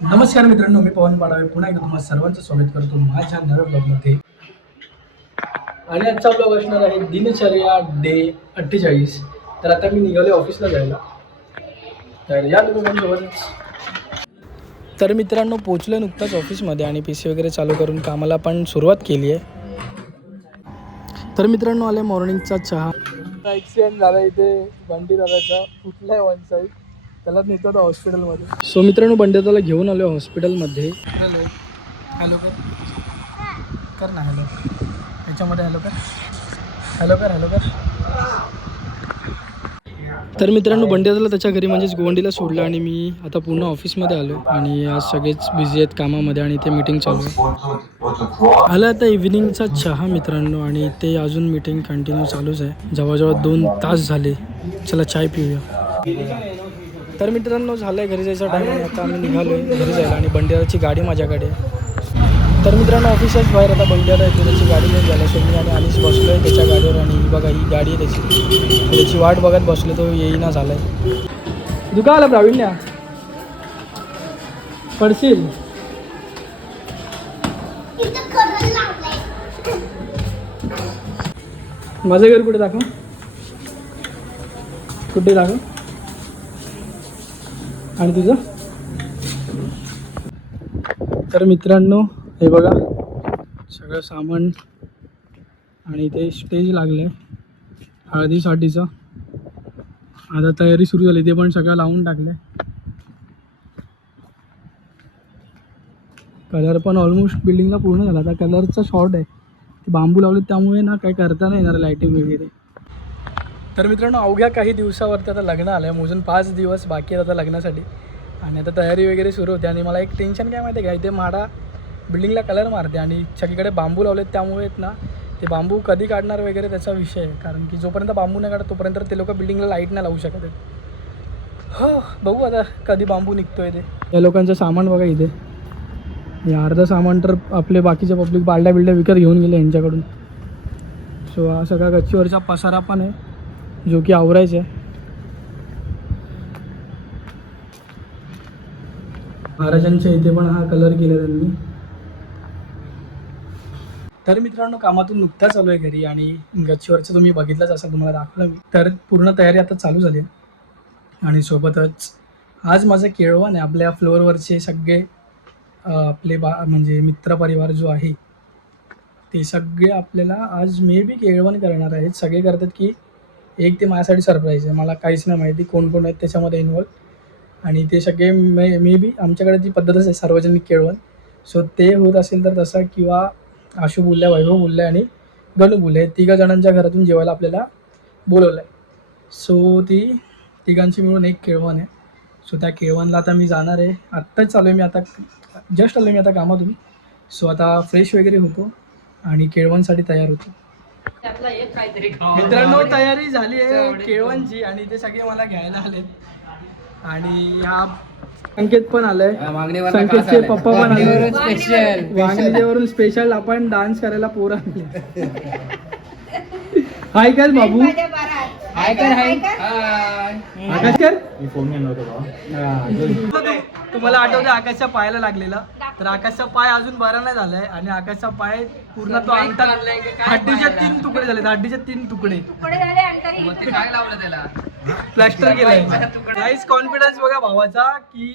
नमस्कार मित्रांनो, मी पवन पाडावे पुन्हा एकदा तुम्हाला सर्वांचं स्वागत करतो माझ्या नव्या ब्लॉगमध्ये. आणि आजचा ब्लॉग असणार आहे दिनचर्या डे 48. तर आता मी निघाले ऑफिसला जायला, तर या सोबतच. तर मित्रांनो पोचलो नुकताच ऑफिसमध्ये आणि PC वगैरे चालू करून कामाला पण सुरुवात केली आहे. तर मित्रांनो आले मॉर्निंगचा चहा. ॲक्सिडेंट झाला इथे बंडी दादाचा, फुटला आहे वन साईड, त्याला नेतो आता हॉस्पिटलमध्ये. सो मित्रांनो बंड्याला घेऊन आलो हॉस्पिटलमध्ये. हॅलो हॅलो कर ना, हॅलो याच्यामध्ये हॅलो कर, हॅलो कर, हॅलो कर. तर मित्रांनो बंड्याला त्याच्या घरी म्हणजेच गोवंडीला सोडलं आणि मी आता पुन्हा ऑफिसमध्ये आलो आणि आज सगळेच बिझी आहेत कामामध्ये आणि ते मीटिंग चालू आहे. आलं आता इव्हिनिंगचा चहा मित्रांनो आणि ते अजून मीटिंग कंटिन्यू चालूच आहे. जवळजवळ 2 तास झाले. चला चाय पिऊया. तर मित्रांनो झालं आहे घरी जायचा टाईम आणि आता आम्ही निघालो आहे घरी जायला आणि बंड्याची गाडी माझ्याकडे. तर मित्रांनो ऑफिसच बाहेर आता बंड्याला येतो, त्याची गाडी घेऊन झाला. सो मी आणि अनिश बसलो आहे त्याच्या गाडीवर आणि बघा ही गाडी आहे त्याची वाट बघत बसलो, तो येईना झाला आहे. दुका आला प्रावीण्या, पडशील. माझं घर कुठे दाखव, कुठे दाखव. आणि तुझं. तर मित्रांनो हे बघा सगळं सामान आणि इथे स्टेज लागलं आहे हळदीसाठीचं. आता तयारी सुरू झाली, ते पण सगळं लावून टाकलं आहे. कलर पण ऑलमोस्ट बिल्डिंगला पूर्ण झाला. आता कलरचा शॉर्ट आहे, ते बांबू लावले त्यामुळे ना काही करता नाही येणार लाईटिंग वगैरे. तर मित्रांनो अवघ्या काही दिवसावरती आता लग्न आलं आहे, मोजून 5 दिवस बाकी आहेत आता लग्नासाठी. आणि आता तयारी वगैरे सुरू होते आणि मला एक टेन्शन काय माहिती आहे का, इथे माडा बिल्डिंगला कलर मारते आणि सगळीकडे बांबू लावलेत त्यामुळे ना ते बांबू कधी काढणार वगैरे त्याचा विषय आहे. कारण की जोपर्यंत बांबू नाही काढत तोपर्यंत ते लोक बिल्डिंगला लाईट नाही लावू शकत आहेत. हो बघू आता कधी बांबू निघतो आहे ते. या लोकांचं सामान बघा इथे, हे अर्धं सामान तर आपले बाकीचे पब्लिक बालड्या बिल्ड्या विकत घेऊन गेले यांच्याकडून. सो हा सगळा गच्चीवरचा पसारा पण आहे जो की आवरायचा आहे. महाराजांच्या इथे पण हा कलर केला त्यांनी. तर मित्रांनो कामातून नुकताच आलो आहे घरी आणि गच्चीवरचं तुम्ही बघितलंच असं तुम्हाला दाखवलं मी. तर पूर्ण तयारी आता चालू झाली आहे आणि सोबतच आज माझं केळवण आहे. आपल्या फ्लोअरवरचे सगळे आपले म्हणजे मित्रपरिवार जो आहे ते सगळे आपल्याला आज मे बी केळवण करणार आहेत. सगळे करतात की एक ते माझ्यासाठी सरप्राईज आहे, मला काहीच नाही माहिती कोण कोण आहेत त्याच्यामध्ये इन्वॉल्व. आणि ते सगळे मे बी आमच्याकडे ती पद्धतच आहे सार्वजनिक केळवण. सो ते होत असेल तर तसं, किंवा आशू बोलल्या, वैभव बोलल्या आणि गणू बोलले, 3 जणांच्या घरातून जेवायला आपल्याला बोलवलं आहे. सो ती तिघांची मिळून एक केळवण आहे. सो त्या केळवणला आता मी जाणार आहे. आत्ताच चालू आहे मी, आता जस्ट आलो मी आता कामातून. सो आता फ्रेश वगैरे होतो आणि केळवणसाठी तयार होतो. मित्रांनो तयारी झाली आहे केळवणची आणि ते सगळे मला घ्यायला आले आणि हा संकेत पण आलाय, संकेतचे पप्पा पण आले. वांगणीवरून स्पेशल आपण डान्स करायला पोरं आणले. हाय कर बाबू, हाय कर, हाय आकाश कर. तुम्हाला आठवतं आकाशच्या पायाला लागलेला, तर आकाशचा पाय अजून बरा नाही झालाय आणि आकाशचा पाय पूर्ण तो अंगठा हड्डीचे 3 तुकडे झाले, हड्डीचे 3 तुकडे काय लावलं त्याला, प्लॅस्टर केलंय. नाईस कॉन्फिडन्स बघा भावाचा की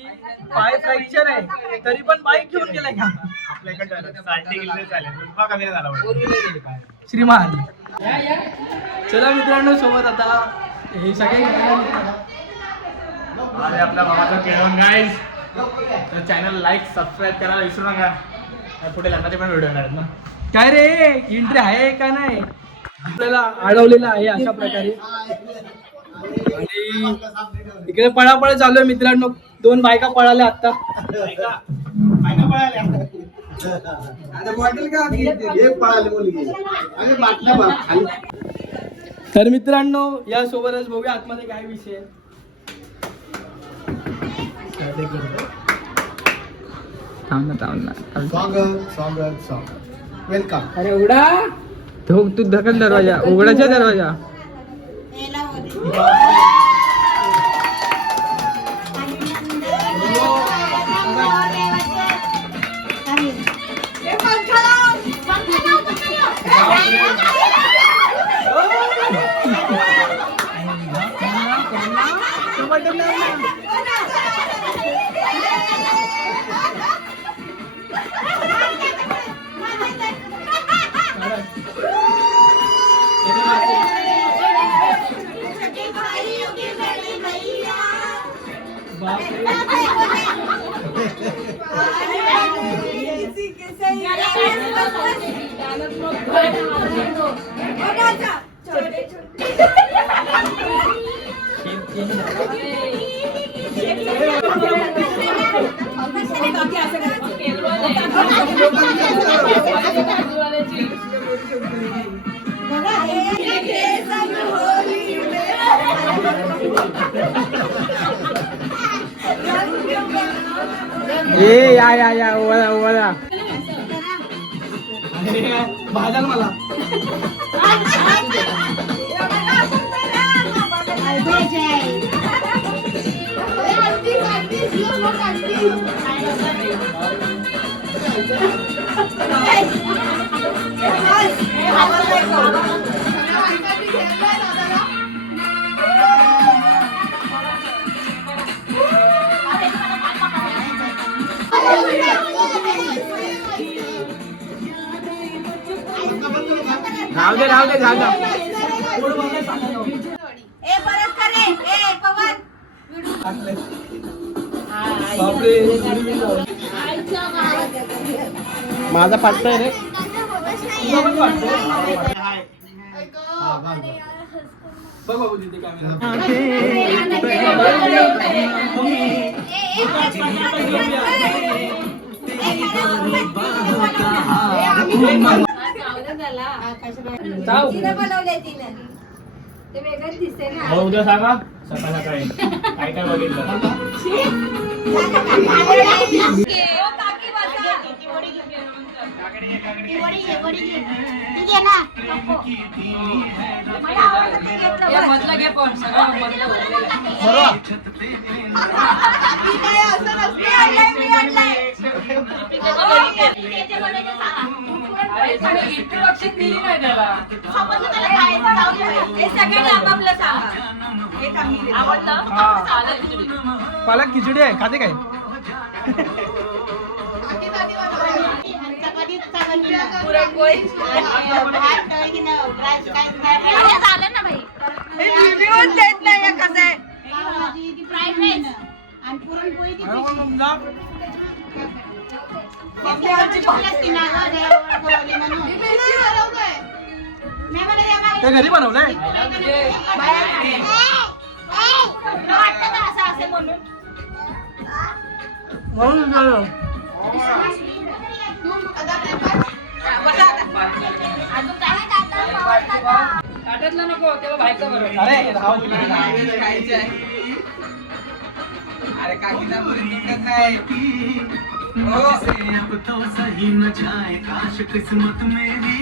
पाय फ्रॅक्चर आहे तरी पण बाईक घेऊन गेलाय का श्रीमान. चला मित्रांनो सोबत आता हे सगळे आपल्या भावाचा केळवण गाईज. तर चॅनल लाईक सबस्क्राईब करायला विसरू नका, पुढे लग्नाचे पण व्हिडिओ येणार आहेत ना. काय रे एंट्री आहे का नाही, आपल्याला अडवलेलं आहे अशा प्रकारे. आणि इकडे पळापळ चालू आहे मित्रांनो, 2 बायका पळाल्या आता. तर मित्रांनो या सोबतच बघूया आतमध्ये काय विषय आहे. वेलकम. अरे उघडा तू ढकल दरवाजा, उघडाचा दरवाजा. ये या वळा भाजाल मला राहू दे झालं. माझा फाटतोय रे. बघ बाबू तिथे कॅमेरा. उद्या सांगा सकाळ सकाळी काय काय बघितलं. पालक खिचडी आहे खाते काय. ते घरी बनवलंय. म्हणून नको तेव्हा बाहेरचं बरोबर. अरे राहू दे. अरे काकीना बोली निकट नाही. अब तो सही न जाए काश किस्मत मेरी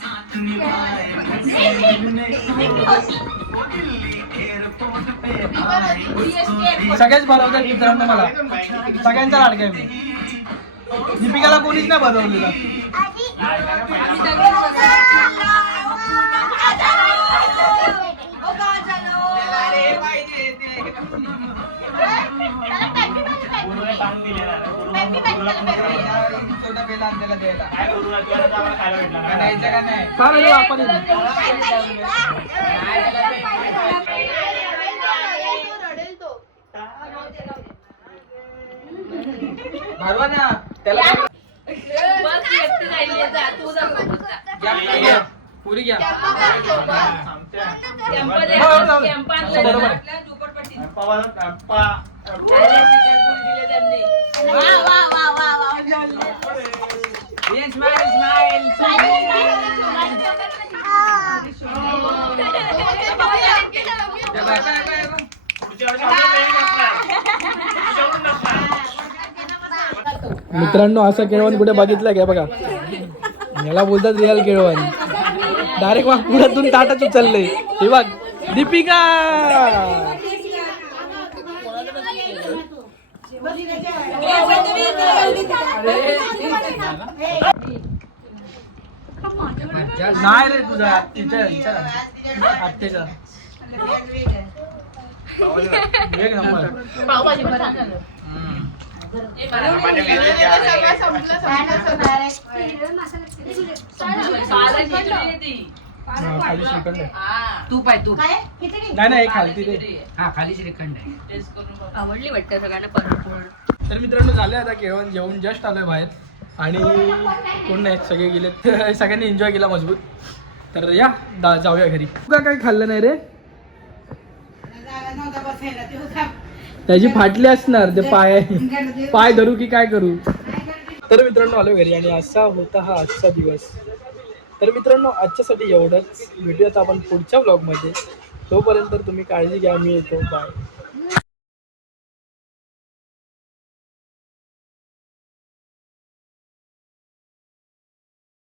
साथ निभाए सगळेच भरवतात मित्रांनो. मला सगळ्यांचा लाडका आहे मी. दीपिकाला कोणीच नाही भरवलेलं. भरवा ना त्याला. पुरी घ्या. मित्रांनो असं केळवण कुठे बघितलं काय बघा. याला बोलतात रिअल केळवण. डायरेक्ट मग पुढ्यातून ताटच उचललंय. हे बघ दीपिका. नाही रे तुझा आत्याचा. एक नंबर. पावभाजी पण छान झालं. हा, खाली श्रीखंड आहे. तूप आहे तूप. नाही नाही खालती ते. हा खाली श्रीखंड आहे. आवडली वाटतं सगळ्यांना परत. तर मित्रांनो झाले आता केळवण जेवून जस्ट आलोय बाहेर आणि कोण नाही सगळे गेलेत. सगळ्यांनी एन्जॉय केला मजबूत. तर या जाऊया घरी. तुका काय खाल्लं नाही रे? त्याची फाटली असणार ते पाय धरू की काय करू. तर मित्रांनो आलो घरी आणि असा होता हा आजचा दिवस. तर मित्रांनो आजच्यासाठी एवढंच. भेटूयात आपण पुढच्या व्लॉगमध्ये. तोपर्यंत तुम्ही काळजी घ्या. मी येतो. बाय.